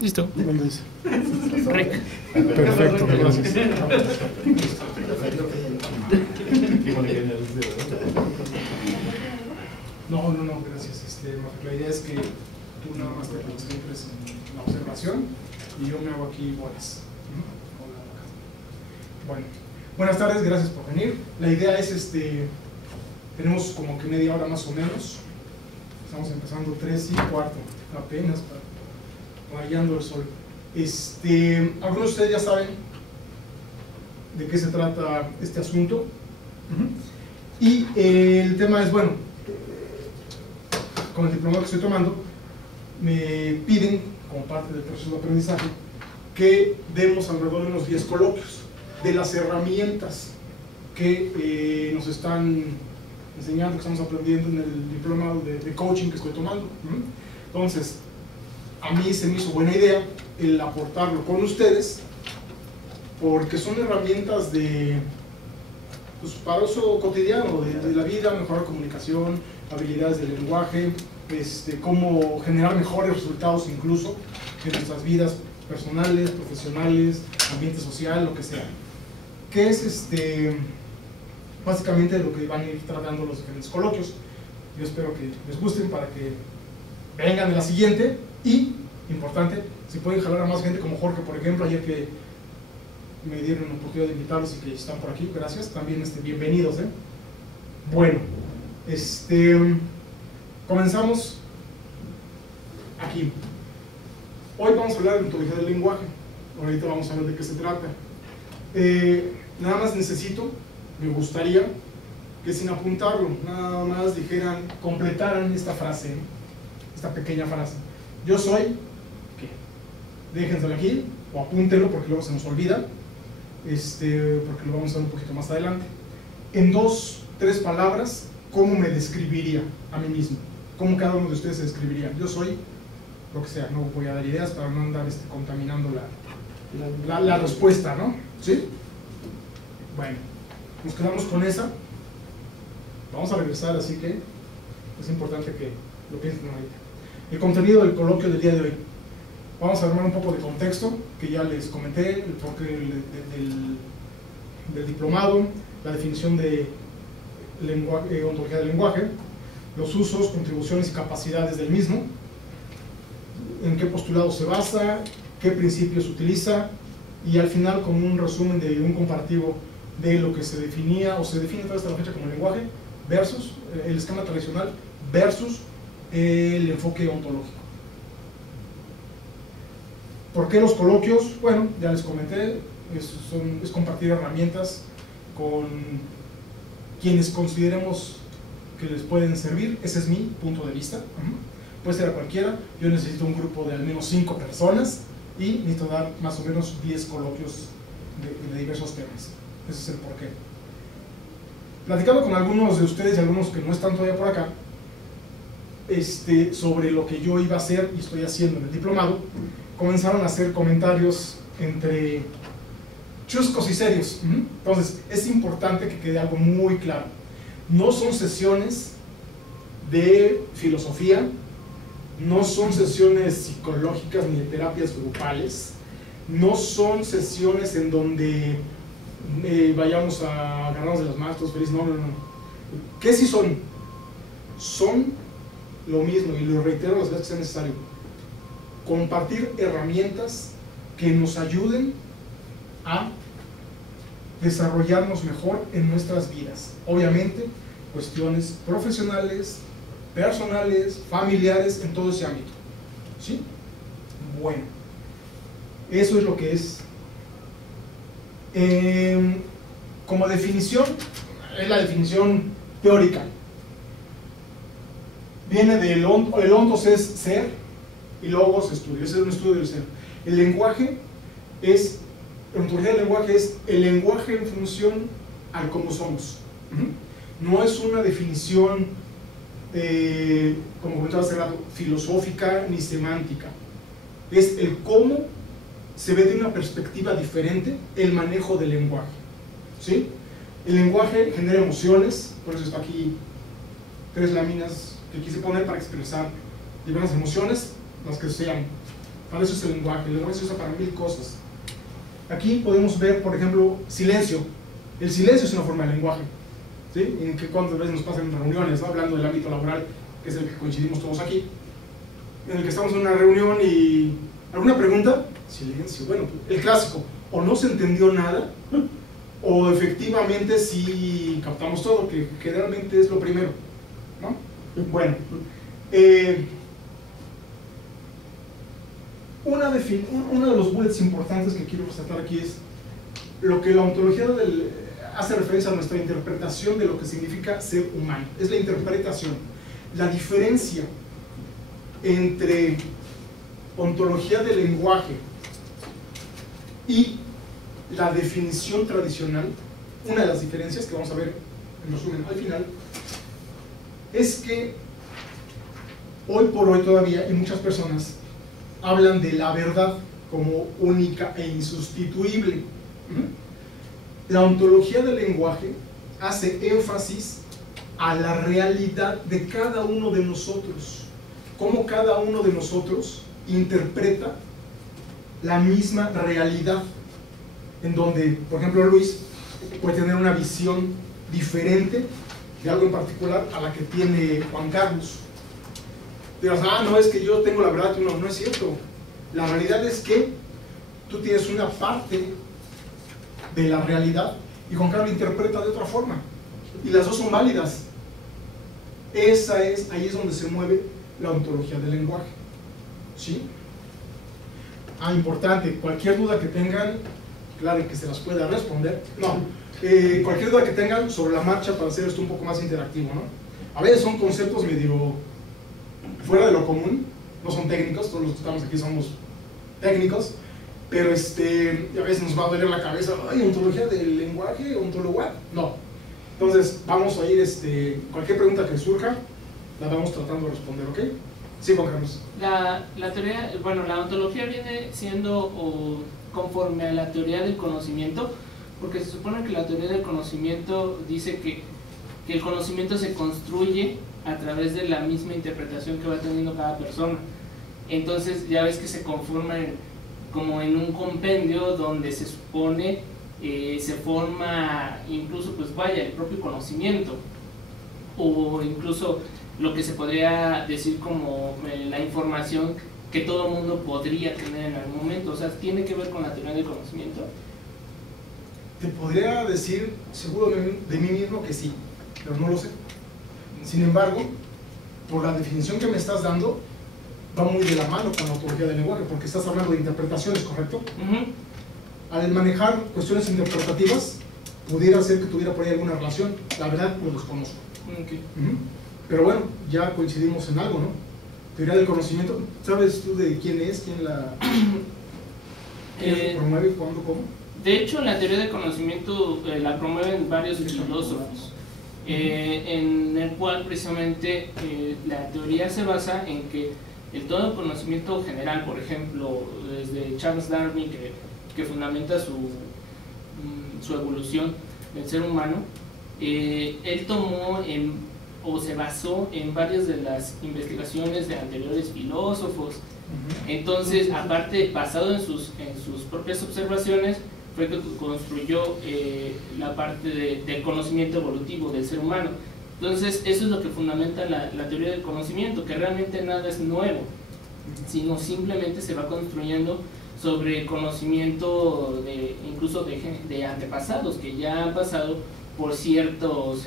Listo. ¿Dónde dice? Rec. Perfecto, gracias. No, gracias. La idea es que tú nada más te concentres en la observación y yo me hago aquí bolas. Bueno, buenas tardes, gracias por venir. La idea es, tenemos como que media hora más o menos. Estamos empezando 3:15, apenas rayando el sol. Algunos de ustedes ya saben de qué se trata este asunto. Y el tema es, bueno, con el diplomado que estoy tomando, me piden, como parte del proceso de aprendizaje, que demos alrededor de unos 10 coloquios de las herramientas que nos están enseñando, que estamos aprendiendo en el diplomado de coaching que estoy tomando. Entonces, a mí se me hizo buena idea el aportarlo con ustedes, porque son herramientas pues, para uso cotidiano, de la vida, mejorar comunicación, habilidades del lenguaje, cómo generar mejores resultados incluso en nuestras vidas personales, profesionales, ambiente social, lo que sea. Que es básicamente lo que van a ir tratando los diferentes coloquios. Yo espero que les gusten para que vengan en la siguiente y, importante, si pueden jalar a más gente como Jorge, por ejemplo, ayer que me dieron la oportunidad de invitarlos y que están por aquí, gracias, también bienvenidos. Bueno, comenzamos aquí. Hoy vamos a hablar de ontología del lenguaje. Ahorita vamos a ver de qué se trata. Nada más me gustaría que sin apuntarlo, nada más completaran esta frase, esta pequeña frase. Yo soy, ¿qué? Déjenselo aquí, o apúntenlo porque luego se nos olvida, porque lo vamos a ver un poquito más adelante. En 2-3 palabras, ¿cómo me describiría a mí mismo? ¿Cómo cada uno de ustedes se describiría? Yo soy, lo que sea, no voy a dar ideas para no andar contaminando la respuesta, ¿no? ¿Sí? Bueno, nos quedamos con esa. Vamos a regresar, así que es importante que lo piensen ahorita. El contenido del coloquio del día de hoy. Vamos a armar un poco de contexto, que ya les comenté, el porqué del diplomado, la definición de ontología del lenguaje, los usos, contribuciones y capacidades del mismo, en qué postulado se basa, qué principios utiliza, y al final como un resumen de un comparativo de lo que se definía o se define hasta la fecha como lenguaje versus el esquema tradicional versus el enfoque ontológico. ¿Por qué los coloquios? Bueno, ya les comenté, es compartir herramientas con quienes consideremos que les pueden servir. Ese es mi punto de vista. Puede ser a cualquiera. Yo necesito un grupo de al menos 5 personas y necesito dar más o menos 10 coloquios de diversos temas. Ese es el porqué. Platicando con algunos de ustedes y algunos que no están todavía por acá, sobre lo que yo iba a hacer y estoy haciendo en el diplomado, comenzaron a hacer comentarios entre chuscos y serios. Entonces, es importante que quede algo muy claro. No son sesiones de filosofía, no son sesiones psicológicas ni de terapias grupales, no son sesiones en donde vayamos a agarrarnos de las manos todos felices. No. ¿Qué sí son? Son lo mismo, y lo reitero las veces que sea necesario: compartir herramientas que nos ayuden a desarrollarnos mejor en nuestras vidas. Obviamente, cuestiones profesionales, personales, familiares, en todo ese ámbito. ¿Sí? Bueno, eso es lo que es. Como definición, es la definición teórica. Viene del el ontos es ser y logos estudio. Ese es un estudio del ser. El lenguaje es, la ontología del lenguaje es el lenguaje en función al cómo somos. No es una definición, como comentaba hace rato, filosófica ni semántica. Es el cómo se ve de una perspectiva diferente el manejo del lenguaje. ¿Sí? El lenguaje genera emociones, por eso está aquí 3 láminas que quise poner para expresar diversas emociones, las que sean Para eso es el lenguaje se usa para 1000 cosas. Aquí podemos ver, por ejemplo, silencio. El silencio es una forma de lenguaje, ¿sí? En que cuántas veces nos pasan en reuniones, ¿no? Hablando del ámbito laboral, que es el que coincidimos todos aquí, en el que estamos en una reunión y ¿alguna pregunta? Silencio. Bueno, el clásico, o no se entendió nada, o efectivamente sí captamos todo, que generalmente es lo primero, ¿no? Bueno, uno de los bullets importantes que quiero resaltar aquí es lo que la ontología hace referencia a nuestra interpretación de lo que significa ser humano. Es la interpretación. La diferencia entre ontología del lenguaje y la definición tradicional, una de las diferencias que vamos a ver en resumen al final, es que hoy por hoy todavía hay muchas personas hablan de la verdad como única e insustituible. La ontología del lenguaje hace énfasis a la realidad de cada uno de nosotros, cómo cada uno de nosotros interpreta la misma realidad, en donde, por ejemplo, Luis puede tener una visión diferente de algo en particular a la que tiene Juan Carlos. Dirás, no, es que yo tengo la verdad, tú no, no es cierto. La realidad es que tú tienes una parte de la realidad y Juan Carlos interpreta de otra forma, y las dos son válidas. Ahí es donde se mueve la ontología del lenguaje, ¿sí? Importante, cualquier duda que tengan, claro que se las pueda responder. No, cualquier duda que tengan sobre la marcha para hacer esto un poco más interactivo, ¿no? A veces son conceptos medio fuera de lo común, no son técnicos, todos los que estamos aquí somos técnicos, pero a veces nos va a doler la cabeza, ay, ontología del lenguaje, ontología, no. Entonces vamos a ir, cualquier pregunta que surja, la vamos tratando de responder, ¿ok? Sí, Juan Carlos. La teoría, bueno, la ontología viene siendo conforme a la teoría del conocimiento, porque se supone que la teoría del conocimiento dice que el conocimiento se construye a través de la misma interpretación que va teniendo cada persona. Entonces ya ves que se conforma como en un compendio donde se supone se forma incluso, pues vaya, el propio conocimiento, o incluso lo que se podría decir como la información que todo mundo podría tener en algún momento. O sea, ¿tiene que ver con la teoría del conocimiento? Te podría decir, seguro de mí mismo, que sí, pero no lo sé. Sin embargo, por la definición que me estás dando, va muy de la mano con la ontología del lenguaje, porque estás hablando de interpretaciones, ¿correcto? Al manejar cuestiones interpretativas, pudiera ser que tuviera por ahí alguna relación. La verdad, lo desconozco. Pero bueno, ya coincidimos en algo, ¿no? Teoría del conocimiento, ¿sabes tú de quién es? ¿Quién la promueve? ¿Cuándo? ¿Cómo? De hecho, la teoría del conocimiento la promueven varios filósofos, en el cual precisamente la teoría se basa en que el todo conocimiento general, por ejemplo, desde Charles Darwin, que fundamenta su evolución del ser humano, él tomó o se basó en varias de las investigaciones de anteriores filósofos. Entonces, aparte, basado en sus propias observaciones, fue que construyó la parte del conocimiento evolutivo del ser humano. Entonces, eso es lo que fundamenta la teoría del conocimiento, que realmente nada es nuevo, sino simplemente se va construyendo sobre conocimiento incluso de antepasados que ya han pasado por ciertos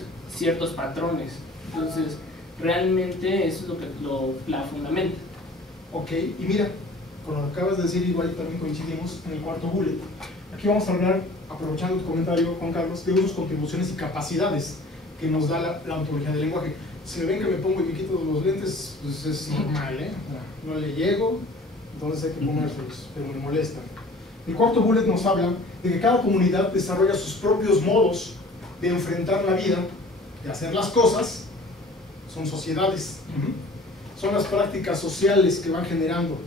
patrones. Entonces, realmente eso es lo que la fundamenta. Ok, y mira, con lo que acabas de decir, igual también coincidimos en el cuarto bullet. Aquí vamos a hablar, aprovechando tu comentario, Juan Carlos, de usos, contribuciones y capacidades que nos da la ontología del lenguaje. Si me ven que me pongo y me quito los lentes, pues es normal, no le llego, entonces hay que ponérselos, pero me molesta. El cuarto bullet nos habla de que cada comunidad desarrolla sus propios modos de enfrentar la vida, de hacer las cosas. Son sociedades, son las prácticas sociales que van generando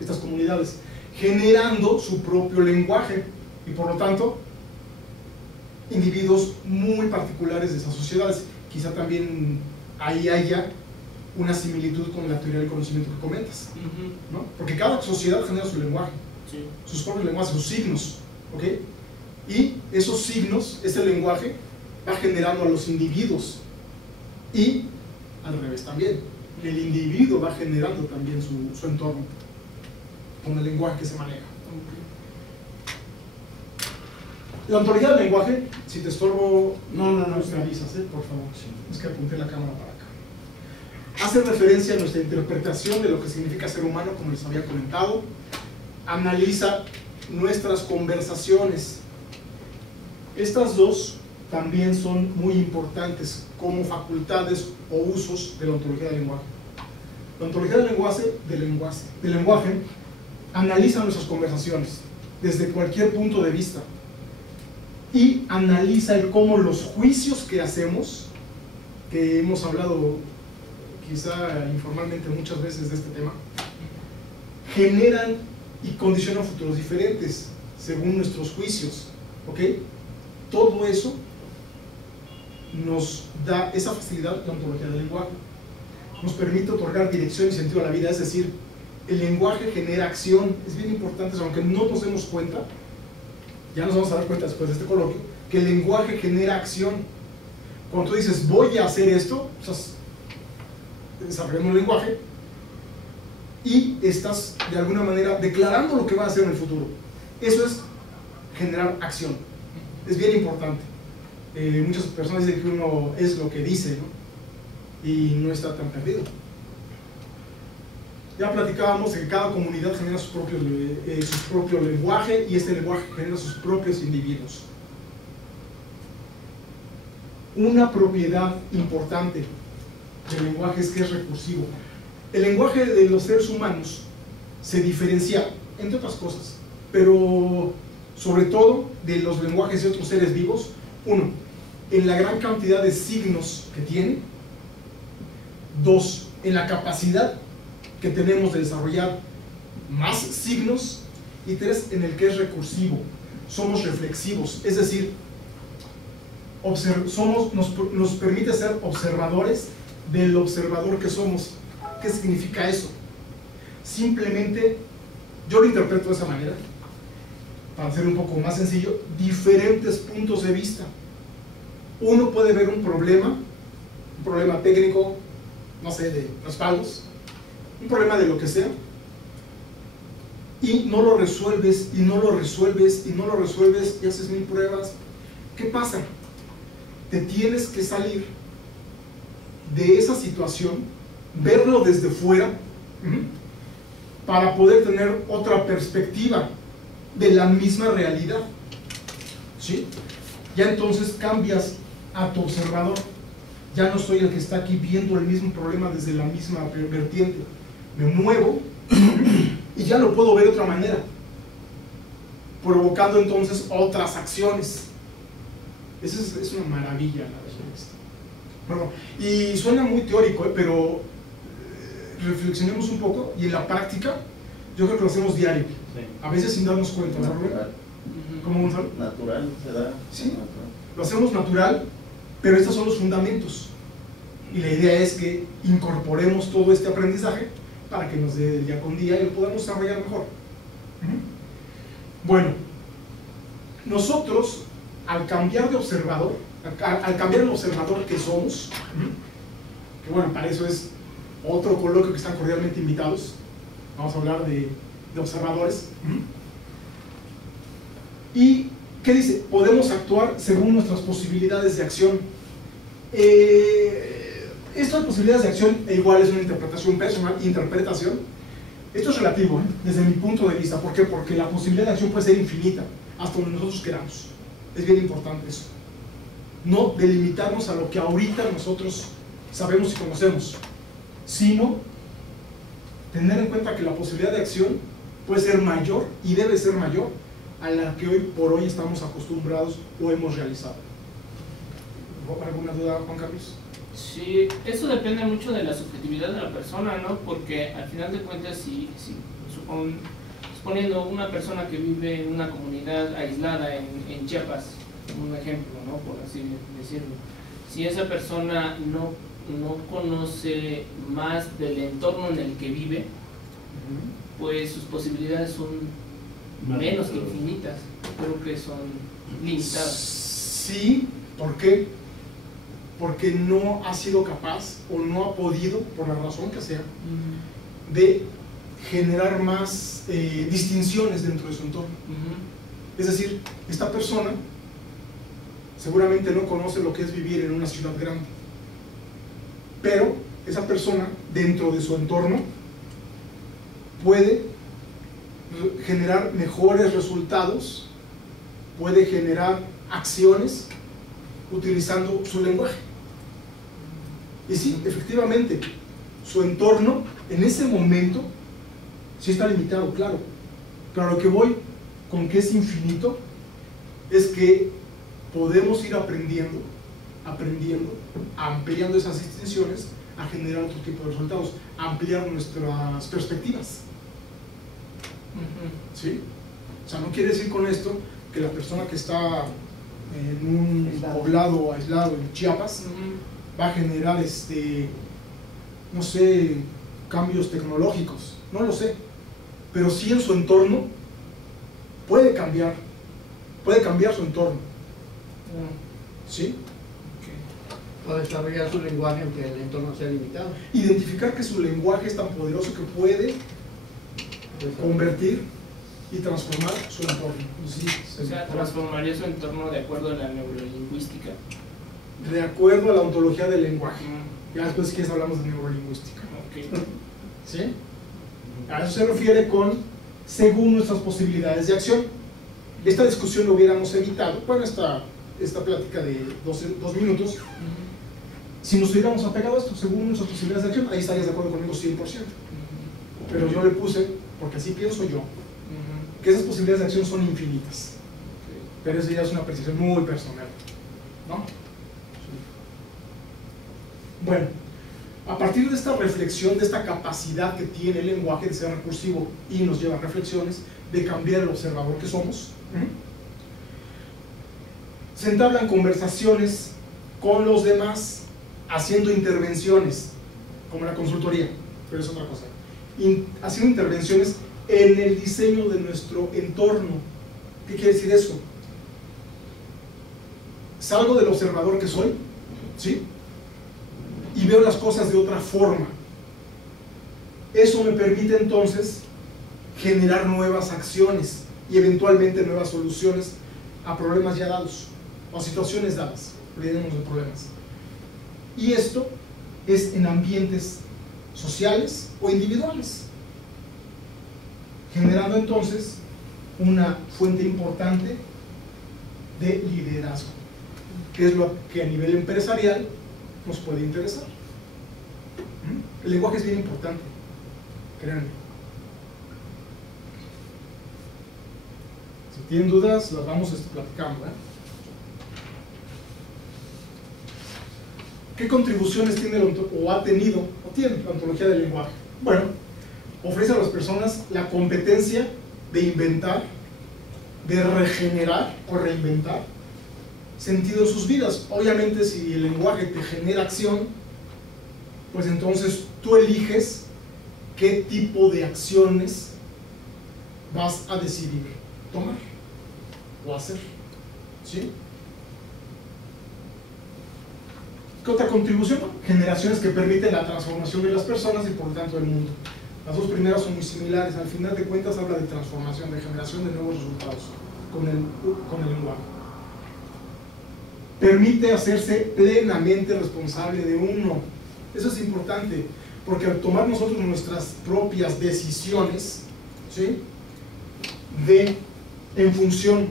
estas comunidades, generando su propio lenguaje, y por lo tanto individuos muy particulares de esas sociedades. Quizá también ahí haya una similitud con la teoría del conocimiento que comentas, ¿no? Porque cada sociedad genera su lenguaje, Sí. sus propios lenguajes, sus signos, ¿ok? Y esos signos, ese lenguaje, va generando a los individuos, y al revés también, el individuo va generando también su entorno con el lenguaje que se maneja. La ontología del lenguaje, si te estorbo, no me avisas, por favor. Es que apunté la cámara para acá. Hace referencia a nuestra interpretación de lo que significa ser humano, como les había comentado. Analiza nuestras conversaciones. Estas dos también son muy importantes como facultades o usos de la ontología del lenguaje. La ontología del lenguaje analiza nuestras conversaciones desde cualquier punto de vista y analiza el cómo los juicios que hacemos, que hemos hablado quizá informalmente muchas veces de este tema, generan y condicionan futuros diferentes según nuestros juicios, ¿ok? Todo eso nos da esa facilidad, la ontología del lenguaje. Nos permite otorgar dirección y sentido a la vida, es decir, el lenguaje genera acción. Es bien importante, aunque no nos demos cuenta, ya nos vamos a dar cuenta después de este coloquio, que el lenguaje genera acción. Cuando tú dices, voy a hacer esto, estás desarrollando un lenguaje y estás de alguna manera declarando lo que va a hacer en el futuro. Eso es generar acción. Es bien importante. Muchas personas dicen que uno es lo que dice, ¿no? Y no está tan perdido. Ya platicábamos de que cada comunidad genera su propio lenguaje, y este lenguaje genera sus propios individuos. Una propiedad importante del lenguaje es que es recursivo. El lenguaje de los seres humanos se diferencia, entre otras cosas, pero sobre todo de los lenguajes de otros seres vivos. Uno, en la gran cantidad de signos que tiene. Dos, en la capacidad que tenemos de desarrollar más signos. Y tres, en el que es recursivo. Somos reflexivos, es decir, nos permite ser observadores del observador que somos. ¿Qué significa eso? Simplemente, yo lo interpreto de esa manera, para ser un poco más sencillo, diferentes puntos de vista. Uno puede ver un problema técnico, no sé, de respaldos, un problema de lo que sea, y no lo resuelves, y no lo resuelves, y no lo resuelves, y haces 1000 pruebas. ¿Qué pasa? Te tienes que salir de esa situación, verlo desde fuera, para poder tener otra perspectiva de la misma realidad, ¿sí? Ya entonces cambias a tu observador. Ya no soy el que está aquí viendo el mismo problema desde la misma vertiente. Me muevo y ya lo puedo ver de otra manera, provocando entonces otras acciones. Eso es una maravilla, la verdad. Bueno, y suena muy teórico, pero reflexionemos un poco, y en la práctica yo creo que lo hacemos diario, a veces sin darnos cuenta, ¿no? ¿Cómo, Gonzalo? Natural, se da. Sí, natural. Lo hacemos natural, pero estos son los fundamentos, y la idea es que incorporemos todo este aprendizaje para que nos dé día con día y lo podamos desarrollar mejor. Bueno, nosotros, al cambiar de observador, al cambiar el observador que somos, que bueno, para eso es otro coloquio que están cordialmente invitados, vamos a hablar de observadores. ¿Y qué dice? Podemos actuar según nuestras posibilidades de acción. Estas posibilidades de acción, igual es una interpretación personal, esto es relativo, desde mi punto de vista. ¿Por qué? Porque la posibilidad de acción puede ser infinita, hasta donde nosotros queramos. Es bien importante eso. No delimitarnos a lo que ahorita nosotros sabemos y conocemos, sino tener en cuenta que la posibilidad de acción puede ser mayor, y debe ser mayor, a la que hoy por hoy estamos acostumbrados o hemos realizado. ¿Alguna duda, Juan Carlos? Sí, eso depende mucho de la subjetividad de la persona, ¿no? Porque al final de cuentas, si suponiendo una persona que vive en una comunidad aislada en Chiapas, un ejemplo, ¿no? Por así decirlo, si esa persona no no conoce más del entorno en el que vive, pues sus posibilidades son menos que infinitas, creo que son limitadas. Sí, ¿por qué? Porque no ha sido capaz o no ha podido, por la razón que sea, de generar más distinciones dentro de su entorno. Es decir, esta persona seguramente no conoce lo que es vivir en una ciudad grande, pero esa persona dentro de su entorno puede generar mejores resultados, puede generar acciones utilizando su lenguaje. Y sí, efectivamente, su entorno en ese momento sí está limitado, claro, pero a lo que voy con que es infinito es que podemos ir aprendiendo, ampliando esas distinciones a generar otro tipo de resultados, ampliar nuestras perspectivas. ¿Sí? O sea, no quiere decir con esto que la persona que está en un poblado aislado en Chiapas va a generar no sé, cambios tecnológicos, no lo sé, pero sí en su entorno puede cambiar su entorno. ¿Sí? O desarrollar su lenguaje aunque el entorno sea limitado. Identificar que su lenguaje es tan poderoso que puede convertir y transformar su entorno. Sí, o sea, transformaría su entorno de acuerdo a la neurolingüística. De acuerdo a la ontología del lenguaje. Ya después, si quieres, hablamos de neurolingüística. ¿Sí? A eso se refiere con según nuestras posibilidades de acción. Esta discusión lo hubiéramos evitado, bueno, esta plática de 2 minutos, si nos hubiéramos apegado a esto, según nuestras posibilidades de acción, ahí estarías de acuerdo conmigo 100%. Pero yo le puse, porque así pienso yo, que esas posibilidades de acción son infinitas. Pero eso ya es una apreciación muy personal, ¿no? Bueno, a partir de esta reflexión, de esta capacidad que tiene el lenguaje de ser recursivo y nos lleva a reflexiones, de cambiar el observador que somos, se entablan conversaciones con los demás, haciendo intervenciones, como la consultoría, pero es otra cosa, haciendo intervenciones en el diseño de nuestro entorno. ¿Qué quiere decir eso? Salgo del observador que soy, ¿sí? Y veo las cosas de otra forma. Eso me permite entonces generar nuevas acciones y eventualmente nuevas soluciones a problemas ya dados o a situaciones dadas, olvidémonos de problemas. Y esto es en ambientes sociales o individuales, generando entonces una fuente importante de liderazgo, que es lo que a nivel empresarial nos puede interesar. El lenguaje es bien importante, créanme. Si tienen dudas, las vamos platicando, ¿eh? ¿Qué contribuciones tiene o ha tenido o tiene la ontología del lenguaje? Bueno, ofrece a las personas la competencia de inventar, de regenerar o reinventar sentido en sus vidas. Obviamente, si el lenguaje te genera acción, pues entonces tú eliges qué tipo de acciones vas a decidir tomar o hacer, ¿sí? ¿Qué otra contribución? Generaciones que permiten la transformación de las personas y por lo tanto del mundo. Las dos primeras son muy similares. Al final de cuentas habla de transformación, de generación de nuevos resultados con el lenguaje. Permite hacerse plenamente responsable de uno. Eso es importante, porque al tomar nosotros nuestras propias decisiones, ¿sí?, en función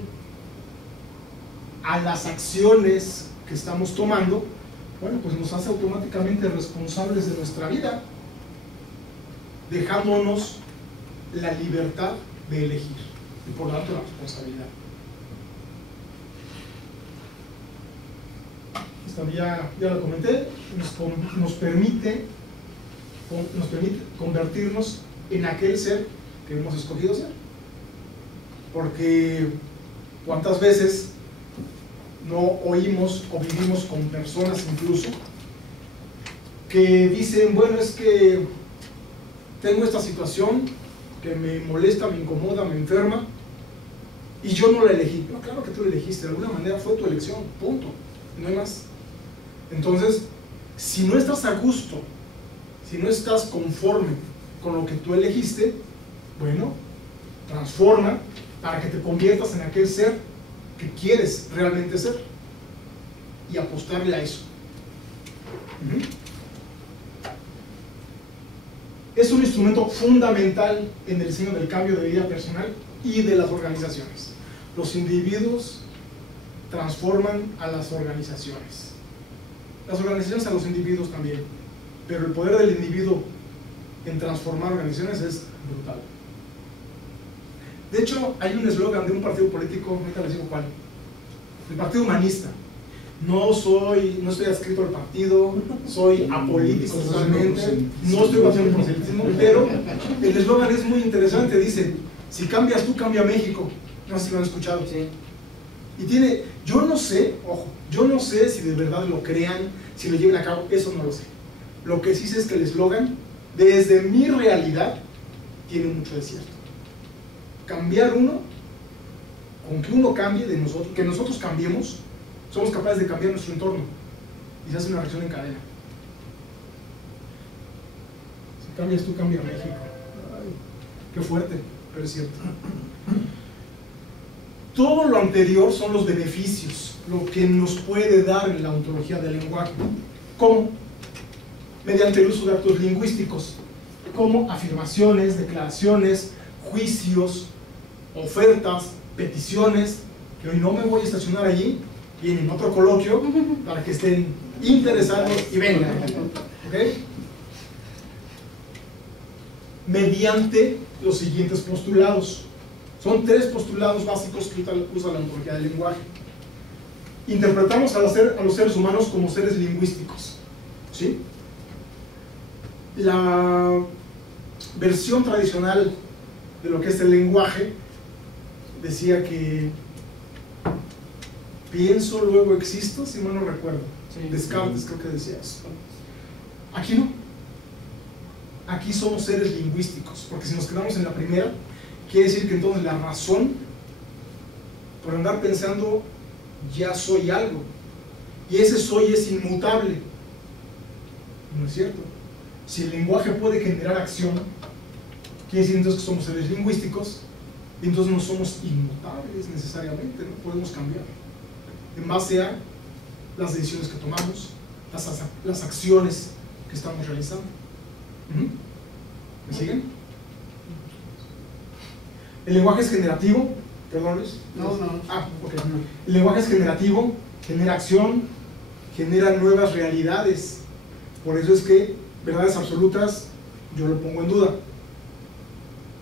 a las acciones que estamos tomando, bueno, pues nos hace automáticamente responsables de nuestra vida, dejándonos la libertad de elegir y por lo tanto la responsabilidad. Esta ya lo comenté, nos permite convertirnos en aquel ser que hemos escogido ser. Porque ¿cuántas veces no oímos o vivimos con personas incluso que dicen, bueno, es que tengo esta situación que me molesta, me incomoda, me enferma, y yo no la elegí. No, claro que tú la elegiste, de alguna manera fue tu elección, punto, no hay más. Entonces, si no estás a gusto, si no estás conforme con lo que tú elegiste, bueno, transforma para que te conviertas en aquel ser que quieres realmente ser y apostarle a eso. Es un instrumento fundamental en el diseño del cambio de vida personal y de las organizaciones. Los individuos transforman a las organizaciones a los individuos también, pero el poder del individuo en transformar organizaciones es brutal. De hecho, hay un eslogan de un partido político, ahorita les digo cuál, el Partido Humanista. No estoy adscrito al partido, soy apolítico totalmente, no estoy haciendo proselitismo, pero el eslogan es muy interesante, dice, si cambias tú, cambia México. No sé si lo han escuchado. Sí. Y tiene, yo no sé, ojo, yo no sé si de verdad lo crean, si lo lleven a cabo, eso no lo sé. Lo que sí sé es que el eslogan, desde mi realidad, tiene mucho de cierto. Cambiar uno, con que uno cambie de nosotros, que nosotros cambiemos, somos capaces de cambiar nuestro entorno y se hace una reacción en cadena. Si cambias tú, cambia México. Ay, qué fuerte, pero es cierto. Todo lo anterior son los beneficios, lo que nos puede dar en la ontología del lenguaje. ¿Cómo? Mediante el uso de actos lingüísticos, como afirmaciones, declaraciones, juicios, ofertas, peticiones, que hoy no me voy a estacionar allí, vienen otro coloquio para que estén interesados y vengan. ¿Okay? Mediante los siguientes postulados. Son 3 postulados básicos que usa la ontología del lenguaje. Interpretamos a los seres humanos como seres lingüísticos, ¿sí? La versión tradicional de lo que es el lenguaje decía que pienso, luego existo, si mal no recuerdo. Sí. Descartes creo que decía eso. Aquí no. Aquí somos seres lingüísticos, porque si nos quedamos en la primera, quiere decir que entonces la razón, por andar pensando, ya soy algo. Y ese soy es inmutable. ¿No es cierto? Si el lenguaje puede generar acción, quiere decir entonces que somos seres lingüísticos, y entonces no somos inmutables necesariamente, no podemos cambiar. En base a las decisiones que tomamos, las acciones que estamos realizando. ¿Me siguen? El lenguaje es generativo, perdón Luis. No. Ok. El lenguaje es generativo, genera acción, genera nuevas realidades. Por eso es que verdades absolutas yo lo pongo en duda.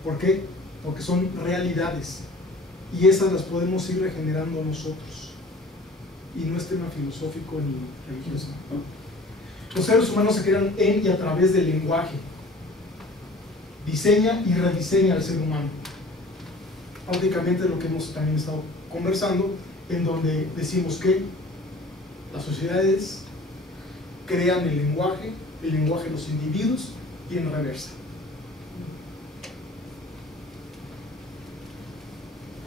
¿Por qué? Porque son realidades y esas las podemos ir regenerando nosotros. Y no es tema filosófico ni religioso. Los seres humanos se crean en y a través del lenguaje. Diseña y rediseña al ser humano. Prácticamente lo que hemos también estado conversando, en donde decimos que las sociedades crean el lenguaje los individuos y en reversa.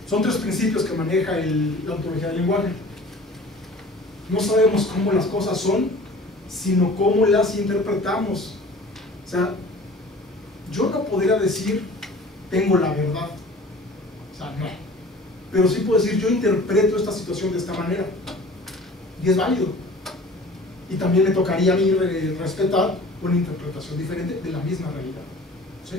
Son 3 principios que maneja la ontología del lenguaje. No sabemos cómo las cosas son, sino cómo las interpretamos. O sea, yo no podría decir tengo la verdad. O sea, no. Pero sí puedo decir yo interpreto esta situación de esta manera. Y es válido. Y también me tocaría a mí respetar una interpretación diferente de la misma realidad. ¿Sí?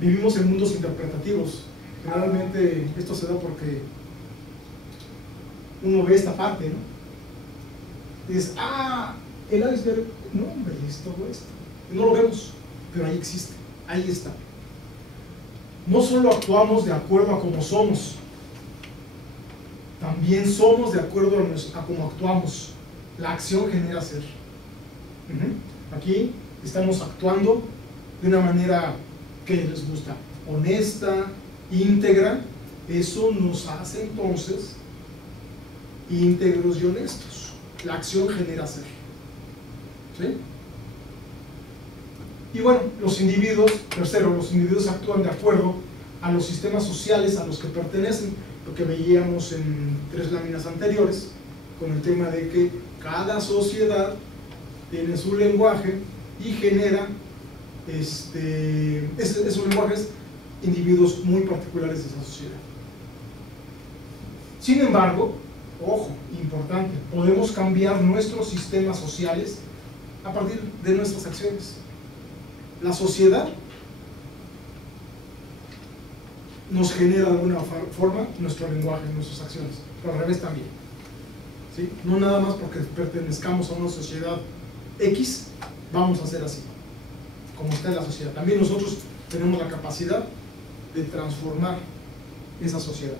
Vivimos en mundos interpretativos. Generalmente esto se da porque uno ve esta parte, ¿no? Y dices, el iceberg, no hombre, es todo esto. Y no lo vemos, pero ahí existe, ahí está. No solo actuamos de acuerdo a cómo somos, también somos de acuerdo a cómo actuamos. La acción genera ser. Aquí estamos actuando de una manera que les gusta, honesta, íntegra. Eso nos hace entonces íntegros y honestos. La acción genera ser. ¿Sí? Y bueno, los individuos, tercero, los individuos actúan de acuerdo a los sistemas sociales a los que pertenecen, lo que veíamos en 3 láminas anteriores, con el tema de que cada sociedad tiene su lenguaje y genera esos lenguajes individuos muy particulares de esa sociedad. Sin embargo, ojo, importante, podemos cambiar nuestros sistemas sociales a partir de nuestras acciones. La sociedad nos genera de alguna forma nuestro lenguaje, nuestras acciones, pero al revés también, ¿sí? No nada más porque pertenezcamos a una sociedad X, vamos a ser así, como está en la sociedad. También nosotros tenemos la capacidad de transformar esa sociedad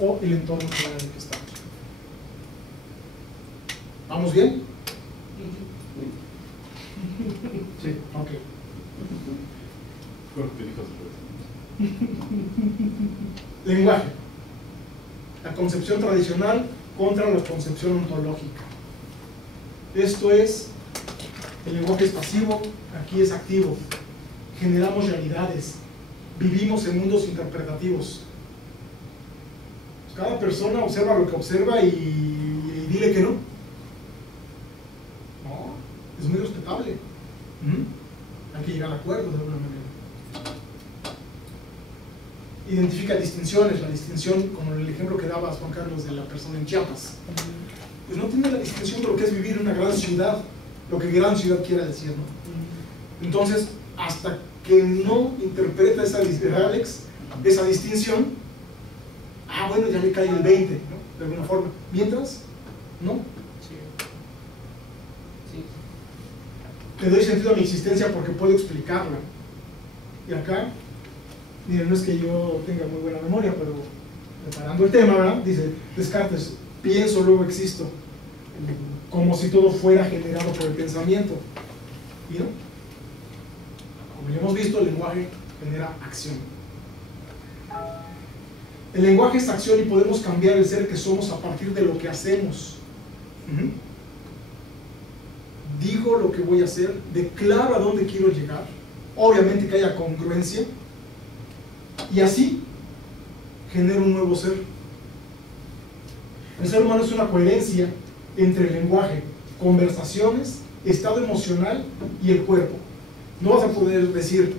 o el entorno general en el que estamos. ¿Vamos bien? Sí, ok. Lenguaje. La concepción tradicional contra la concepción ontológica. Esto es, el lenguaje es pasivo, aquí es activo. Generamos realidades, vivimos en mundos interpretativos. Cada persona observa lo que observa y dile que no. No, es muy respetable. Hay que llegar a acuerdos de alguna manera. Identifica distinciones, la distinción, como el ejemplo que dabas, Juan Carlos, de la persona en Chiapas. Pues no tiene la distinción de lo que es vivir en una gran ciudad, lo que gran ciudad quiera decir, ¿no? Entonces, hasta que no interpreta esa distinción, bueno, ya le cae el 20, ¿no? De alguna forma. Mientras, ¿no? Sí. Sí. Le doy sentido a mi existencia porque puedo explicarla. Y acá, miren, no es que yo tenga muy buena memoria, pero preparando el tema, ¿verdad? Dice Descartes, pienso, luego existo. Como si todo fuera generado por el pensamiento. ¿Y no? Como ya hemos visto, el lenguaje genera acción. El lenguaje es acción y podemos cambiar el ser que somos a partir de lo que hacemos. Digo lo que voy a hacer, declaro a dónde quiero llegar, obviamente que haya congruencia, y así genero un nuevo ser. El ser humano es una coherencia entre el lenguaje, conversaciones, estado emocional y el cuerpo. No vas a poder decir,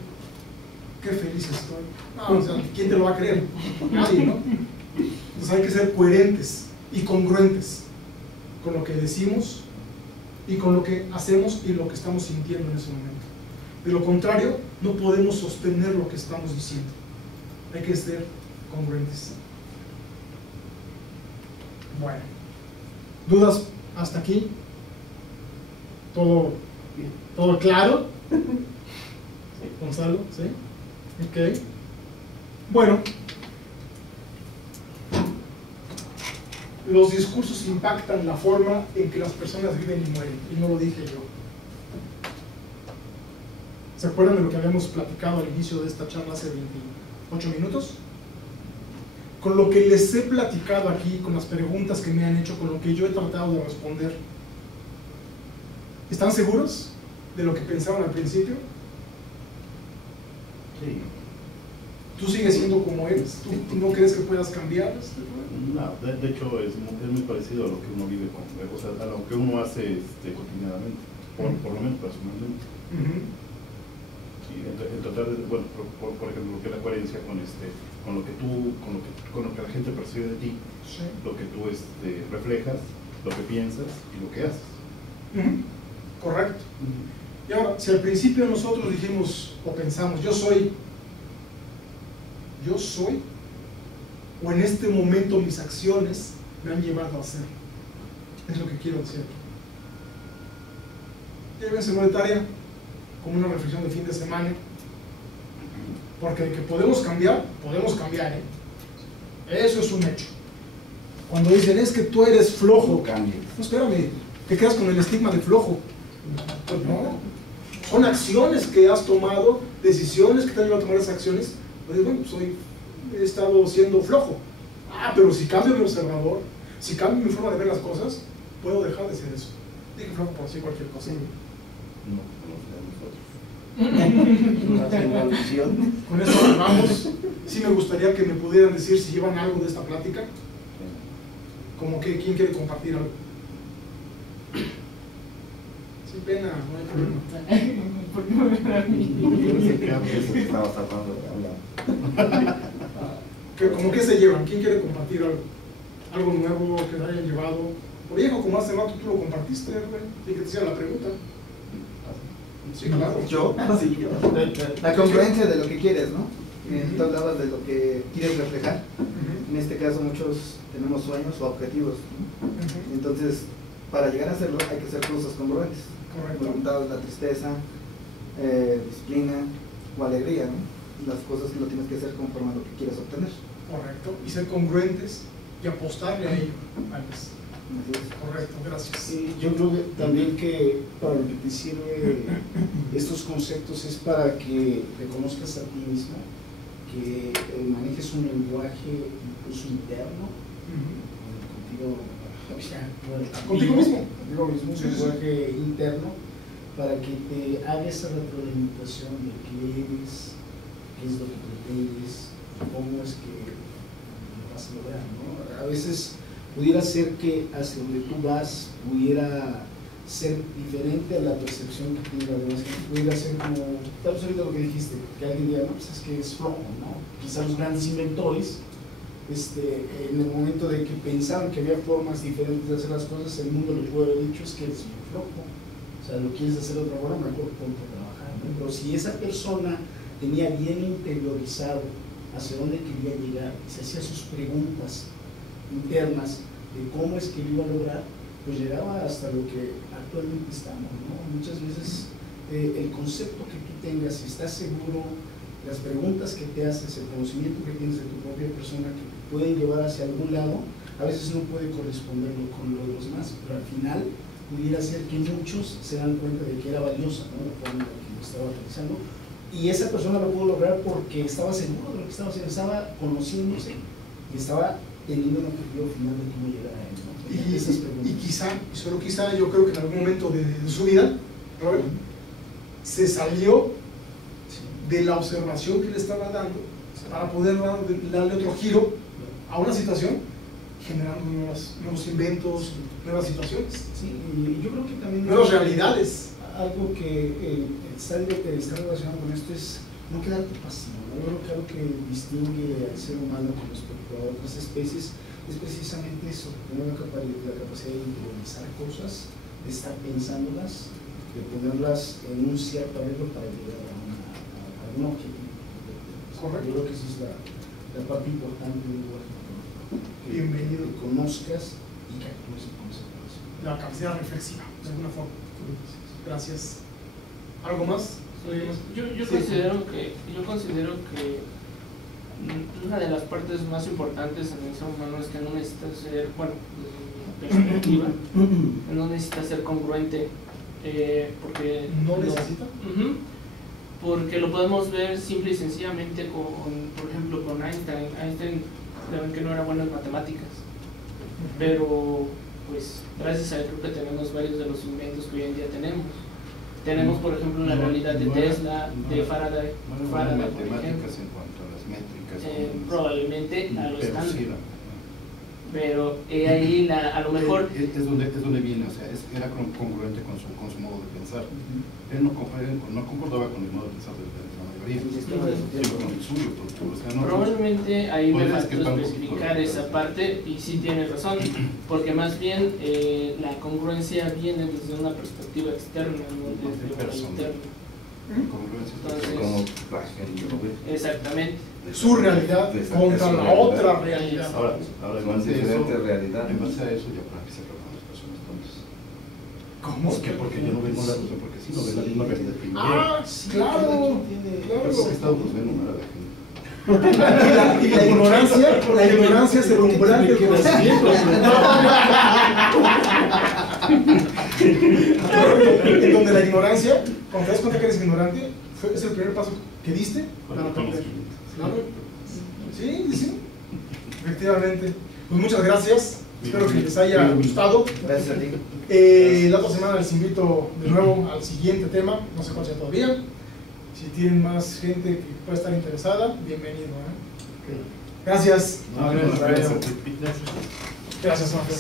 qué feliz estoy. No, o sea, ¿quién te lo va a creer? Nadie, ¿no? Entonces hay que ser coherentes y congruentes con lo que decimos y con lo que hacemos y lo que estamos sintiendo en ese momento. De lo contrario, no podemos sostener lo que estamos diciendo. Hay que ser congruentes. Bueno, ¿dudas hasta aquí? ¿Todo claro? Gonzalo, ¿sí? Ok. Bueno, los discursos impactan la forma en que las personas viven y mueren, y no lo dije yo. ¿Se acuerdan de lo que habíamos platicado al inicio de esta charla hace 28 minutos? Con lo que les he platicado aquí, con las preguntas que me han hecho, con lo que yo he tratado de responder, ¿están seguros de lo que pensaban al principio? Sí. ¿Tú sigues siendo como eres? ¿Tú no crees que puedas cambiar? No, de hecho es muy parecido a lo que uno vive, o sea, a lo que uno hace cotidianamente, por lo menos personalmente. Sí, en tratar de, bueno, por ejemplo, lo que es la coherencia con lo que tú, con lo que la gente percibe de ti, Sí. lo que tú reflejas, lo que piensas y lo que haces. Correcto. Y ahora, si al principio nosotros dijimos o pensamos, yo soy, o en este momento mis acciones me han llevado a ser, es lo que quiero decir. Llévense una tarea como una reflexión de fin de semana, porque de que podemos cambiar, ¿eh? Eso es un hecho. Cuando dicen, es que tú eres flojo, Cambio. no, espérame, te quedas con el estigma de flojo. Pues no, son acciones que has tomado, decisiones que te han llevado a tomar esas acciones. Pues bueno, he estado siendo flojo. Pero si cambio mi observador, si cambio mi forma de ver las cosas, puedo dejar de ser eso. Dije flojo por decir cualquier cosa. No conocen a nosotros. Una alusión. Con eso vamos. Sí me gustaría que me pudieran decir si llevan algo de esta plática. Como que, ¿quién quiere compartir algo? Sin pena, no hay problema. ¿Por qué me ven a mí? Yo no sé qué hablo. Eso que estabas tratando de hablar. ¿Cómo que se llevan? ¿Quién quiere compartir algo? Algo nuevo que hayan llevado. O viejo, como hace rato tú lo compartiste, güey. Y que te hiciera la pregunta. Sí, claro. Yo, sí, yo. La congruencia de lo que quieres, ¿no? Tú hablabas de lo que quieres reflejar. En este caso muchos tenemos sueños o objetivos, ¿no? Entonces, para llegar a hacerlo hay que hacer cosas congruentes. Correcto. Voluntad, la tristeza, disciplina o alegría, ¿no? Las cosas que lo tienes que hacer conforme a lo que quieres obtener. Correcto. Y ser congruentes y apostarle a ello. Alex. Así es. Correcto, gracias. Sí, yo creo que también que para lo que te sirve estos conceptos es para que reconozcas a ti mismo, que manejes un lenguaje incluso interno, Contigo mismo. Contigo mismo, un Sí, sí. lenguaje interno, para que te haga esa retroalimentación de qué eres, qué es lo que pretendes, cómo es que lo vas a lograr, ¿no? A veces pudiera ser que hacia donde tú vas pudiera ser diferente a la percepción que tiene la demás gente. Pudiera ser como, tal vez ahorita lo que dijiste, que alguien diga, no, pues es que es flojo, ¿no? Quizás los grandes inventores, en el momento de que pensaban que había formas diferentes de hacer las cosas, el mundo le puede haber dicho, es que eres muy flojo. O sea, lo quieres hacer de otra forma, mejor ponte a trabajar, ¿no? Pero si esa persona tenía bien interiorizado hacia dónde quería llegar, se hacía sus preguntas internas de cómo es que lo iba a lograr, pues llegaba hasta lo que actualmente estamos, ¿no? Muchas veces el concepto que tú tengas, si estás seguro, las preguntas que te haces, el conocimiento que tienes de tu propia persona que te pueden llevar hacia algún lado, a veces no puede corresponder con lo de los demás, pero al final pudiera ser que muchos se dan cuenta de que era valiosa, ¿no? La forma en la que lo estaba realizando, y esa persona lo pudo lograr porque estaba seguro de lo que estaba haciendo, estaba conociéndose y estaba teniendo un objetivo final de cómo llegar a él, ¿no? Y quizá, y solo quizá, yo creo que en algún momento de su vida, Robert, se salió de la observación que le estaba dando para poder darle otro giro a una situación, generando nuevos inventos, nuevas situaciones, Sí, y yo creo que también nuevas realidades. algo que está relacionado con esto es no quedarte pasivo, ¿no? Yo creo que algo que distingue al ser humano con respecto a otras especies es precisamente eso, tener la capacidad de interiorizar cosas, de estar pensándolas, de ponerlas en un cierto arreglo para llegar a un objetivo. Correcto. Yo creo que esa es la parte importante del lenguaje. Bienvenido. Que conozcas y que actúes en consecuencia. La capacidad reflexiva, de alguna forma. Gracias. ¿Algo más? Yo considero que una de las partes más importantes en el ser humano es que no necesita ser, bueno, desde mi perspectiva, no necesita ser congruente, porque ¿No necesita? Porque lo podemos ver simple y sencillamente por ejemplo, con Einstein. Einstein, ya ven que no era bueno en matemáticas, pero pues gracias a él creo que tenemos varios de los inventos que hoy en día tenemos. Tenemos, por ejemplo, la realidad de Tesla, de Faraday. Faraday, por ejemplo. Matemáticas en cuanto a las métricas. Probablemente a lo pero están. sí, pero ahí a lo mejor. Es donde viene, o sea, era congruente con su modo de pensar. Él no concordaba con el modo de pensar de la mayoría, sino con el suyo, o sea, no. Probablemente ahí me Podrías faltó que tampoco especificar esa parte, y sí tienes razón, porque más bien la congruencia viene desde una perspectiva externa, no desde una Personal. interna. Congruencia. Entonces, Como plagiario, ¿no? Exactamente. Su realidad contra la otra realidad. Ahora en Con base a eso, diferentes realidades. en base a eso ya para que se acaban las personas tontas. ¿Cómo? ¿Por qué? Porque yo no vengo la razón, porque sí no ven la misma realidad que yo. Ah, claro. Pero es que Estados Unidos ven una la gente. Y la ignorancia es el umbral del conocimiento. En donde la ignorancia, cuando te das cuenta que eres ignorante, es el primer paso que diste para aprender. Claro. Sí. Efectivamente. Pues muchas gracias. Espero que les haya gustado. Gracias a ti. La otra semana les invito de nuevo al siguiente tema, no sé cuál sea todavía. Si tienen más gente que pueda estar interesada, bienvenido. Gracias. No, gracias. Gracias, Mafia.